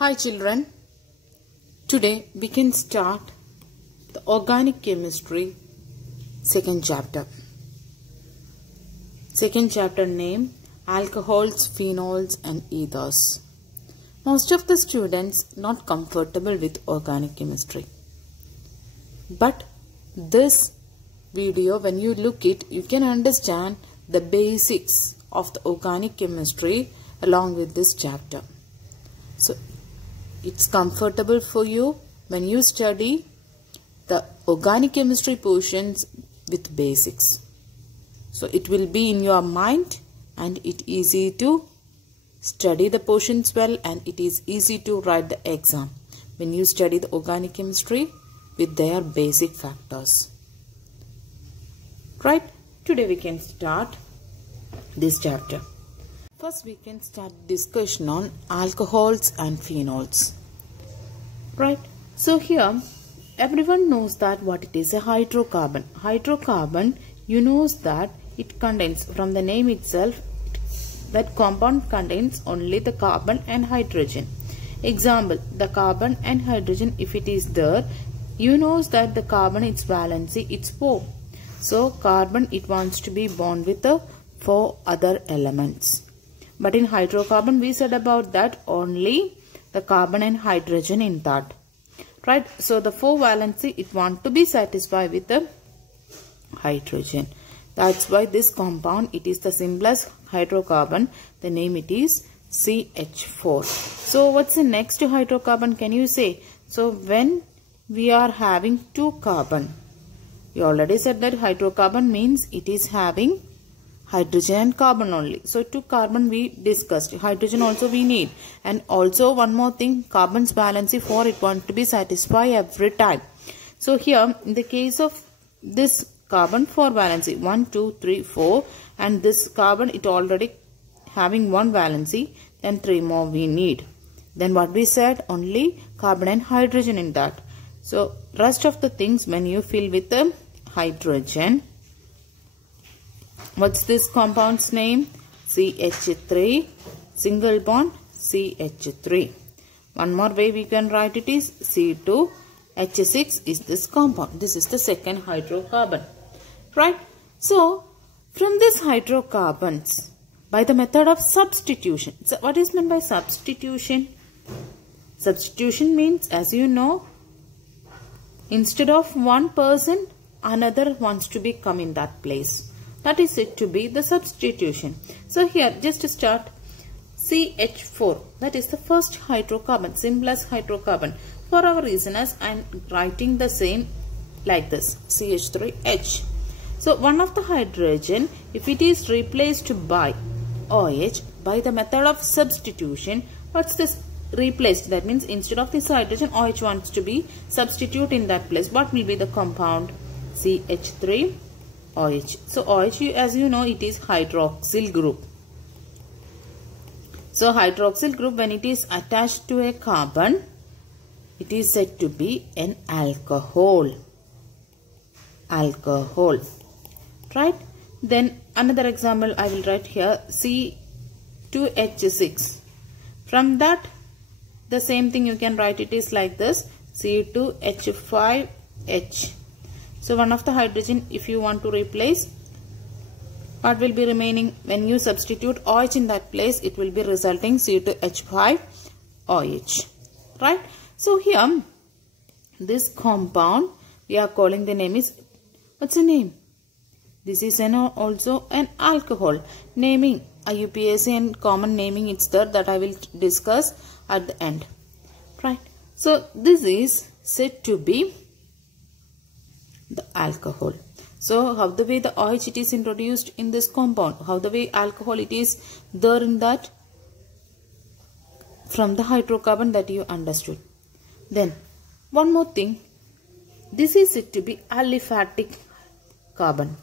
Hi children, today we can start the organic chemistry second chapter. Second chapter name alcohols, phenols and ethers. Most of the students not comfortable with organic chemistry. But this video, when you look it, you can understand the basics of the organic chemistry along with this chapter. So it's comfortable for you when you study the organic chemistry portions with basics. So it will be in your mind and it is easy to study the portions well, and it is easy to write the exam when you study the organic chemistry with their basic factors. Right? Today we can start this chapter. First we can start discussion on alcohols and phenols. Right? So here everyone knows that what it is a hydrocarbon. Hydrocarbon, you know that it contains, from the name itself, that compound contains only the carbon and hydrogen. Example, the carbon and hydrogen, if it is there, you know that the carbon, its valency, it's 4. So carbon, it wants to be bond with the 4 other elements. But in hydrocarbon, we said about that only the carbon and hydrogen in that. Right? So the 4 valency, it want to be satisfied with the hydrogen. That's why this compound, it is the simplest hydrocarbon. The name it is CH4. So what's the next to hydrocarbon, can you say? So when we are having 2 carbon, you already said that hydrocarbon means it is having hydrogen and carbon only. So 2 carbon we discussed. Hydrogen also we need. And also one more thing, carbon's valency 4, it want to be satisfied every time. So here in the case of this carbon, 4 valency, 1, 2, 3, 4, and this carbon, it already having 1 valency, then 3 more we need. Then what we said, only carbon and hydrogen in that. So rest of the things when you fill with the hydrogen. What's this compound's name? CH3, single bond CH3. One more way we can write it is C2H6 is this compound. This is the second hydrocarbon. Right? So from these hydrocarbons, by the method of substitution. So what is meant by substitution? Substitution means, as you know, instead of one person, another wants to be come in that place. That is said to be the substitution. So here just to start, CH4, that is the first hydrocarbon, simplest hydrocarbon. For our reasoners, I am writing the same like this, CH3H. So one of the hydrogen, if it is replaced by OH by the method of substitution, what's this replaced? That means instead of this hydrogen, OH wants to be substitute in that place. What will be the compound? CH3OH. So OH, as you know, it is hydroxyl group. So hydroxyl group, when it is attached to a carbon, it is said to be an alcohol. Alcohol. Right? Then another example I will write here, C2H6. From that, the same thing you can write it is like this, C2H5H. So one of the hydrogen, if you want to replace, what will be remaining? When you substitute OH in that place, it will be resulting C2H5OH. Right? So here, this compound, we are calling the name is, what's the name? This is also an alcohol. Naming, IUPAC and common naming, it's there, that I will discuss at the end. Right? So this is said to be the alcohol. So how the way the OH it is introduced in this compound, how the way alcohol it is there in that, from the hydrocarbon that you understood. Then one more thing, this is said to be aliphatic carbon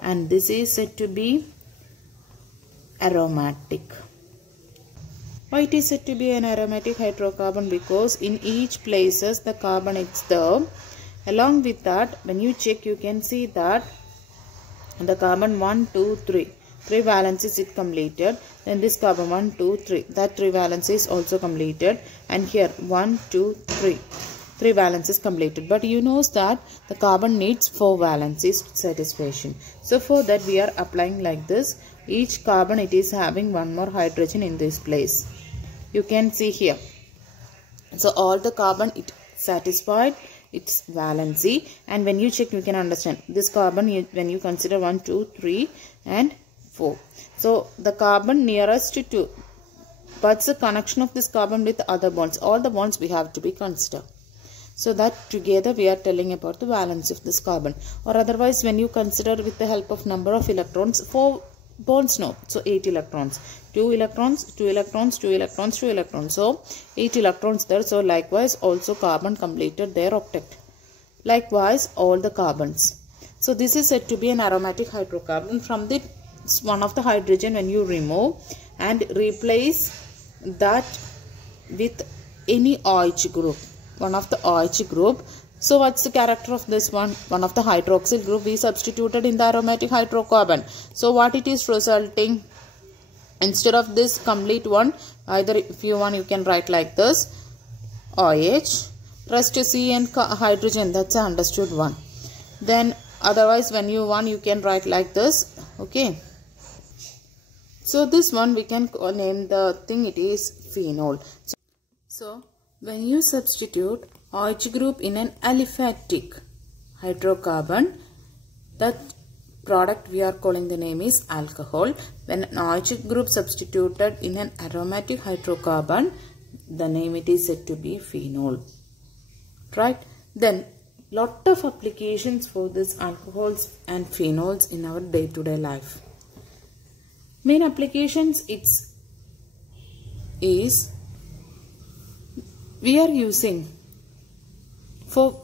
and this is said to be aromatic. Why it is said to be an aromatic hydrocarbon? Because in each places the carbon is there. Along with that, when you check, you can see that the carbon 1, 2, 3. 3 valencies is completed. Then this carbon 1, 2, 3. That 3 valence is also completed. And here 1, 2, 3. 3 valence is completed. But you know that the carbon needs 4 valences satisfaction. So for that we are applying like this. Each carbon it is having one more hydrogen in this place. You can see here. So all the carbon it satisfied its valency, and when you check you can understand this carbon when you consider 1, 2, 3 and 4. So the carbon nearest to what's the connection of this carbon with other bonds? All the bonds we have to be considered. So that together we are telling about the valence of this carbon. Or otherwise when you consider with the help of number of electrons, 4 bonds no. So 8 electrons. 2 electrons, 2 electrons, 2 electrons, 2 electrons. So 8 electrons there. So likewise also carbon completed their octet. Likewise all the carbons. So this is said to be an aromatic hydrocarbon. From the one of the hydrogen when you remove and replace that with any OH group. One of the OH group. So what's the character of this one? One of the hydroxyl group we substituted in the aromatic hydrocarbon. So what it is resulting? Instead of this complete one, either if you want you can write like this OH, rest C and hydrogen, that's an understood one. Then otherwise when you want you can write like this. Okay. So this one we can name the thing, it is phenol. So when you substitute OH group in an aliphatic hydrocarbon, that product we are calling the name is alcohol. When an OH group substituted in an aromatic hydrocarbon, the name it is said to be phenol. Right? Then lot of applications for this alcohols and phenols in our day-to-day life. Main applications is we are using for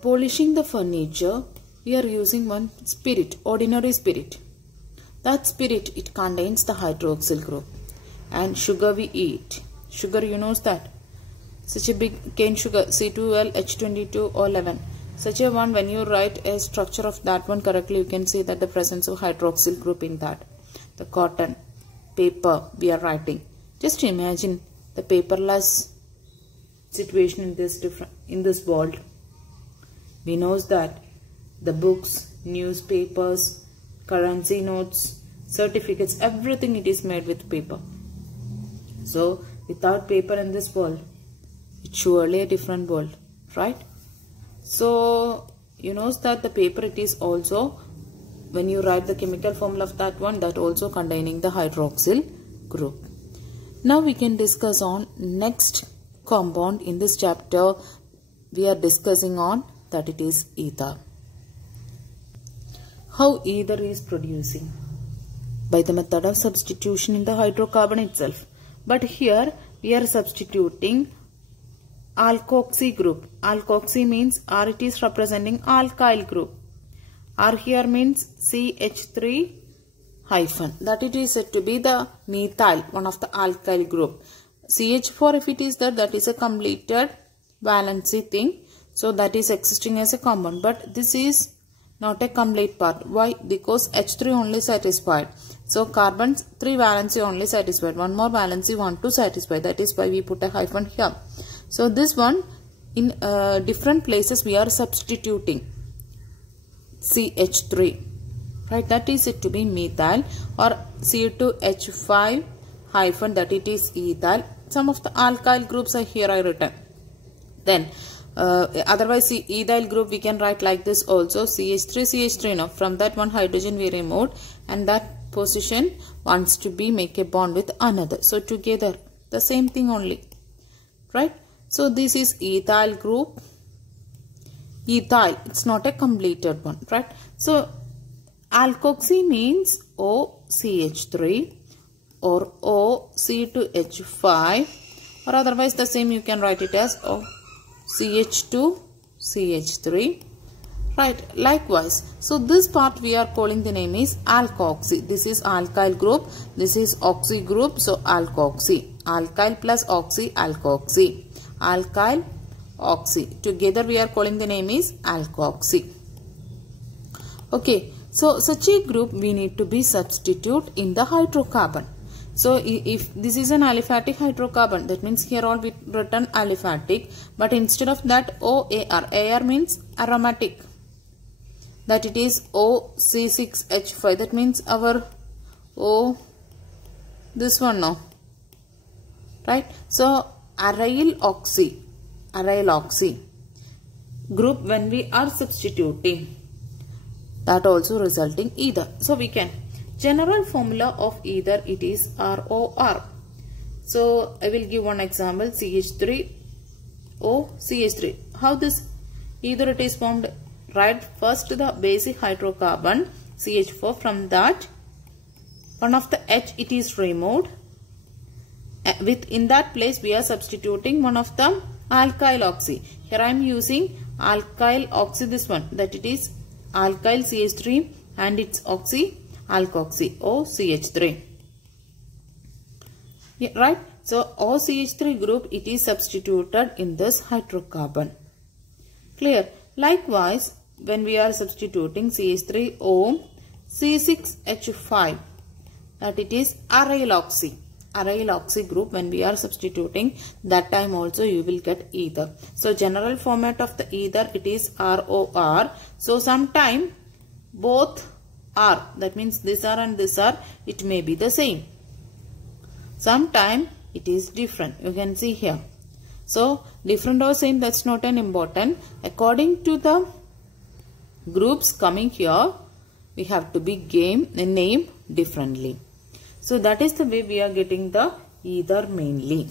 polishing the furniture. We are using one spirit, ordinary spirit. That spirit it contains the hydroxyl group. And sugar we eat. Sugar you know that. Such a big cane sugar C2L H22O11. Such a one when you write a structure of that one correctly you can see that the presence of hydroxyl group in that. The cotton, paper we are writing. Just imagine the paperless situation in this world. We know that the books, newspapers, currency notes, certificates, everything it is made with paper. So without paper in this world, it's surely a different world, right? So you know that the paper it is also, when you write the chemical formula of that one, that also containing the hydroxyl group. Now we can discuss on next compound in this chapter. We are discussing on that it is ether. How ether is producing? By the method of substitution in the hydrocarbon itself. But here we are substituting alkoxy group. Alkoxy means R it is representing alkyl group. R here means CH3 hyphen. That it is said to be the methyl, one of the alkyl group. CH4 if it is there, that is a completed valency thing. So that is existing as a compound. But this is not a complete part. Why? Because H3 only satisfied. So carbons 3 valency only satisfied. One more valency want to satisfy. That is why we put a hyphen here. So this one in different places we are substituting CH3. Right? That is it to be methyl, or C2H5 hyphen, that it is ethyl. Some of the alkyl groups are here I written. Then otherwise ethyl group we can write like this also, CH3 now. From that one hydrogen we removed and that position wants to be make a bond with another. So together the same thing only. Right? So this is ethyl group. Ethyl, it's not a completed one. Right? So alkoxy means OCH3 or OC2H5, or otherwise the same you can write it as CH2 CH3. Right, likewise. So this part we are calling the name is alkoxy. This is alkyl group, this is oxy group, so alkoxy. Alkyl plus oxy, alkoxy. Alkyl, oxy. Together we are calling the name is alkoxy. Okay, so such a group we need to be substitute in the hydrocarbon. So if this is an aliphatic hydrocarbon, that means here all we written aliphatic, but instead of that OAR, AR means aromatic, that it is OC6H5, that means our O, this one now, right? So aryl oxy group when we are substituting, that also resulting ether. So we can, general formula of ether, it is ROR. So I will give one example, CH3OCH3. How this ether it is formed? Right, first the basic hydrocarbon CH4, from that one of the H it is removed. In that place we are substituting one of the alkyl oxy. Here I am using alkyl oxy, this one, that it is alkyl CH3 and its oxy alkoxy OCH3. Yeah, right. So OCH3 group it is substituted in this hydrocarbon. Clear? Likewise, when we are substituting CH3O C6H5, that it is aryl oxy group, when we are substituting, that time also you will get ether. So general format of the ether it is ROR. So sometime both are, that means this R and this R, it may be the same. Sometime it is different. You can see here. So different or same, that's not an important. According to the groups coming here, we have to be named differently. So that is the way we are getting the ether mainly.